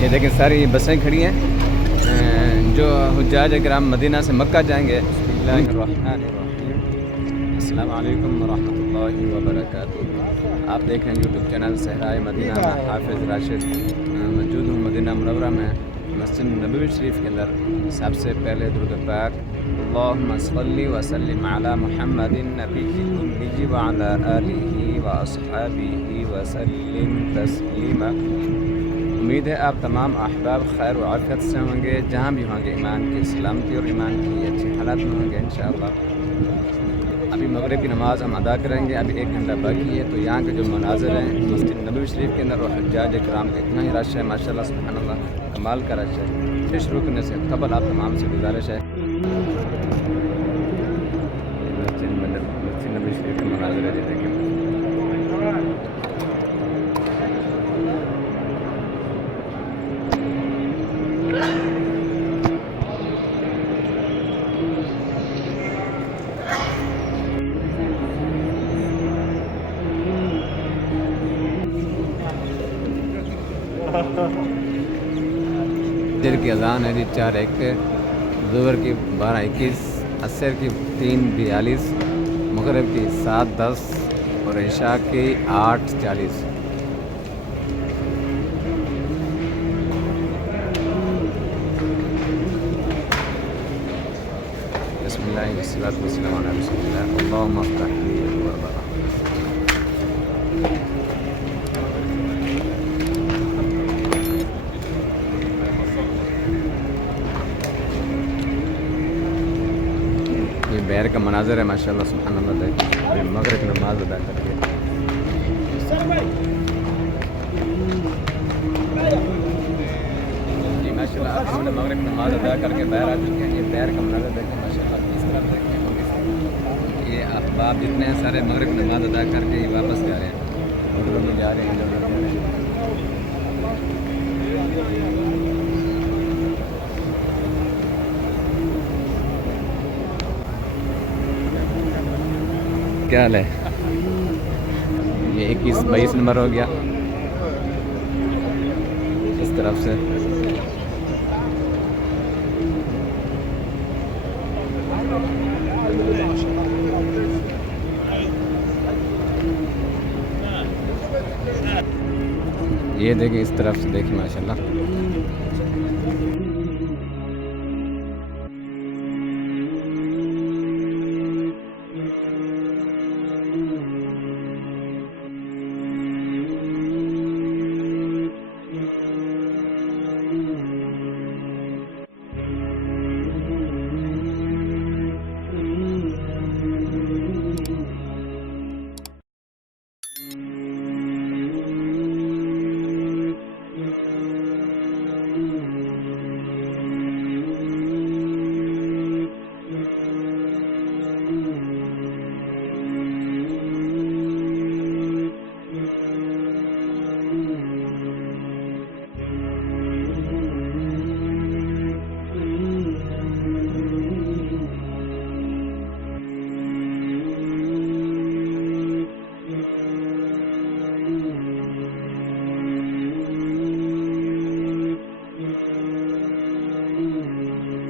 ये देखें सारी बसें खड़ी हैं जो हुज्जाज किराम मदीना से मक्का जाएंगे। अस्सलाम वालेकुम वरहमतुल्लाहि वबरकातुहू। आप देख रहे हैं यूट्यूब चैनल सहराए मदीना में हाफिज़ राशिद मौजूद हूँ मदीना मुनव्वरा में मस्जिद नबवी शरीफ के अंदर। सबसे पहले दुरूद पाक अल्लाहुम्मा सल्ली व सल्लिम अला मुहम्मदिन नबिय्यिल उम्मी व अला आलिहि व अस्हाबिहि व सल्लिम तस्लीमा। उम्मीद है आप तमाम अहबाब खैर व आफियत से होंगे, जहाँ भी होंगे ईमान की सलामती और ईमान की अच्छी हालत में होंगे इंशाअल्लाह। अभी मगरिब की नमाज़ हम अदा करेंगे, अभी 1 घंटा बाकी है। तो यहाँ के जो मनाज़िर हैं मस्जिद नबवी शरीफ के अंदर और हुज्जाज किराम का इतना ही रश है माशाअल्लाह सुब्हानअल्लाह, कमाल का रश है। फिर शुरू करने से कबल आप तमाम से गुजारिश है मस्जिद नबवी शरीफ के मनाज़िर है जैसे कि फजर की अज़ान है जी 4:01, ज़ुहर की 12:21, असर की 3:42, मगरिब की 7:10 और इशा की 8:40। बिस्मिल्लाह वस्सलातु वस्सलामु अला रसूलिल्लाह अल्लाहुम्मा अफ्तह ली अबवाब। ये बैर का मनाज़र है माशाअल्लाह सुब्हानअल्लाह। देखिए मगरिब नमाज अदा करके जी माशाअल्लाह आप हमने मगरिब नमाज अदा करके बाहर आ चुके हैं। ये बैर का मनाज़र देखें माशाअल्लाह, इस तरफ देखें। ये अहबाब जितने हैं सारे मगरिब नमाज अदा करके ये वापस जा रहे हैं, होटलों में जा रहे हैं, इधर जा रहे हैं। क्या हाल है? ये 21-22 नंबर हो गया इस तरफ से। ये देखिए इस तरफ से देखिए माशाल्लाह।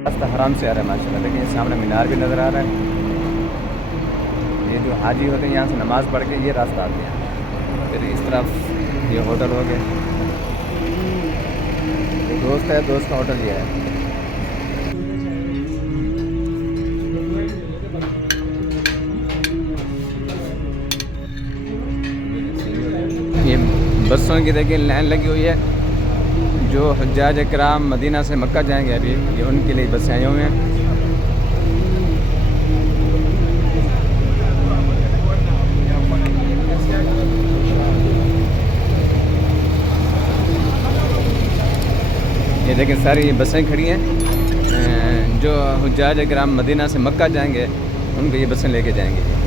रास्ता हराम से आ रहा है माशाल्लाह। देखिए सामने मीनार भी नज़र आ रहा है। ये जो हाजी होते हैं यहाँ से नमाज़ पढ़ के ये रास्ता आते हैं। फिर इस तरफ ये होटल हो गए, दोस्त है, दोस्त का होटल ये है। ये बसों की देखिए लाइन लगी हुई है। जो हुज्जाज किराम मदीना से मक्का जाएंगे अभी ये उनके लिए बसें आई हुई हैं। ये देखिए सारी बसें खड़ी हैं जो हुज्जाज किराम मदीना से मक्का जाएंगे उनको ये बसें लेके जाएंगे।